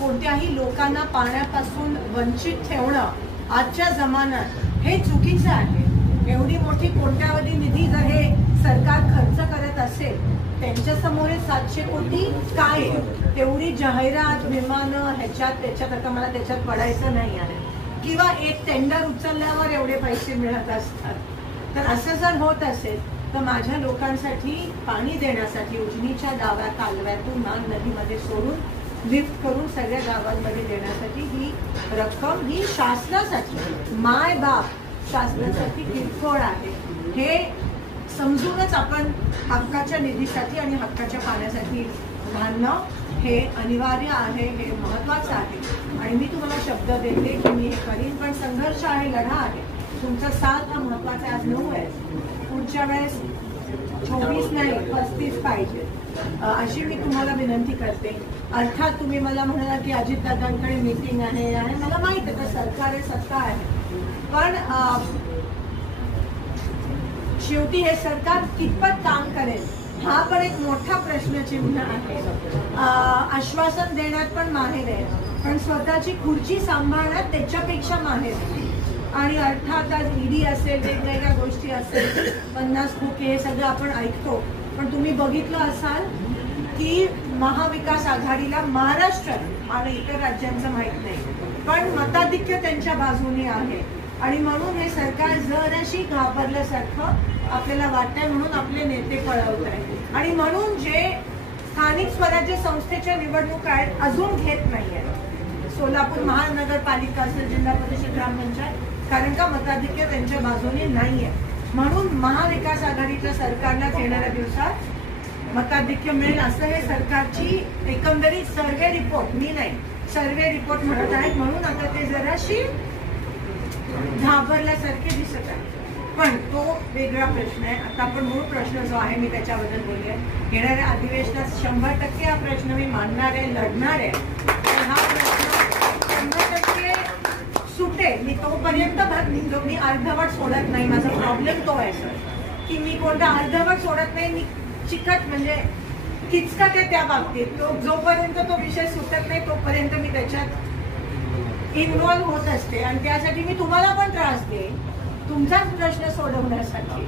कोणत्याही लोकांना पाण्यापासून वंचित ठेवणं आजच्या जमान्यात हे चुकीचं आहे। एवढी मोठी कोट्यावधी निधी जर हे सरकार खर्च करत असेल, त्यांच्यासमोर 700 कोटी काय आहे? तेवढी जाहिरात विमानं ह्याच्यात त्याच्यात आता मला त्याच्यात पडायचं नाही आहे, किंवा एक टेंडर उचलल्यावर एवढे पैसे मिळत असतात। तर असं जर होत असेल तर माझ्या लोकांसाठी पाणी देण्यासाठी उजनीच्या डाव्या कालव्यातून नाग नदीमध्ये सोडून लिफ्ट करून सगळ्या गावांमध्ये देण्यासाठी ही रक्कम ही शासनासाठी माय बाप शासनासाठी किरकोळ आहे। हे समजूनच आपण हक्काच्या निधीसाठी आणि हक्काच्या पाण्यासाठी भांडणं हे अनिवार्य आहे, हे महत्वाचं आहे। आणि मी तुम्हाला शब्द देते की मी हे करीन, पण संघर्ष आहे, लढा आहे, तुमचा साथ हा महत्वाचा आहे। आज 9 आहे, पुढच्या वेळेस 24 नाही 35 पाहिजे अशी मी तुम्हाला विनंती करते। अर्थात तुम्ही मला म्हणाला की अजितदादांकडे मीटिंग आहे, आणि मला माहित आहे तर सरकार आहे, सत्ता आहे, पण शेवटी हे सरकार कितपत काम करेल हा पण एक मोठा प्रश्नचिन्ह आहे। आश्वासन देण्यात पण माहेर आहे, पण स्वतःची खुर्ची सांभाळण्यात त्याच्यापेक्षा माहेर आहे। आणि अर्थात आज ईडी असेल, वेगवेगळ्या गोष्टी असेल, 50 खोके हे सगळं आपण ऐकतो, पण तुम्ही बघितलं असाल की महाविकास आघाडीला महाराष्ट्रात आणि इतर राज्यांचं माहित नाही, पण मताधिक्य त्यांच्या बाजूने आहे। आणि म्हणून हे सरकार जराशी घाबरल्यासारखं आपल्याला वाटतंय, म्हणून आपले नेते पळवत आहेत, आणि म्हणून जे स्थानिक स्वराज्य संस्थेच्या निवडणुका आहेत अजून घेत नाहीये। सोलापूर महानगरपालिका असेल, जिल्हा परिषद, ग्रामपंचायत, कारण का मताधिक्य त्यांच्या बाजूने नाहीये। म्हणून महाविकास आघाडीच्या सरकारला येणाऱ्या दिवसात मताधिक्य मिळेल असं हे सरकारची एकंदरीत सर्वे रिपोर्ट, मी नाही सर्वे रिपोर्ट म्हणत आहेत। म्हणून आता ते जराशी घाबरल्यासारखे दिसत आहे, पण तो वेगळा प्रश्न आहे। आता आपण मूळ प्रश्न जो आहे मी त्याच्याबद्दल बोलले, येणाऱ्या अधिवेशनात 100% हा प्रश्न मी मांडणार आहे, लढणार आहे। हा प्रश्न 100% सुटेल, मी तोपर्यंत मी अर्धवट सोडत नाही। माझा प्रॉब्लेम तो आहे सर की मी कोणता अर्धवट सोडत नाही, मी चिकट म्हणजे किचकट आहे त्या बाबतीत। तो जोपर्यंत तो विषय सुटत नाही तोपर्यंत मी त्याच्यात इन्व्हॉल्व्ह होत असते, आणि त्यासाठी मी तुम्हाला पण त्रास देईन तुमचाच प्रश्न सोडवण्यासाठी।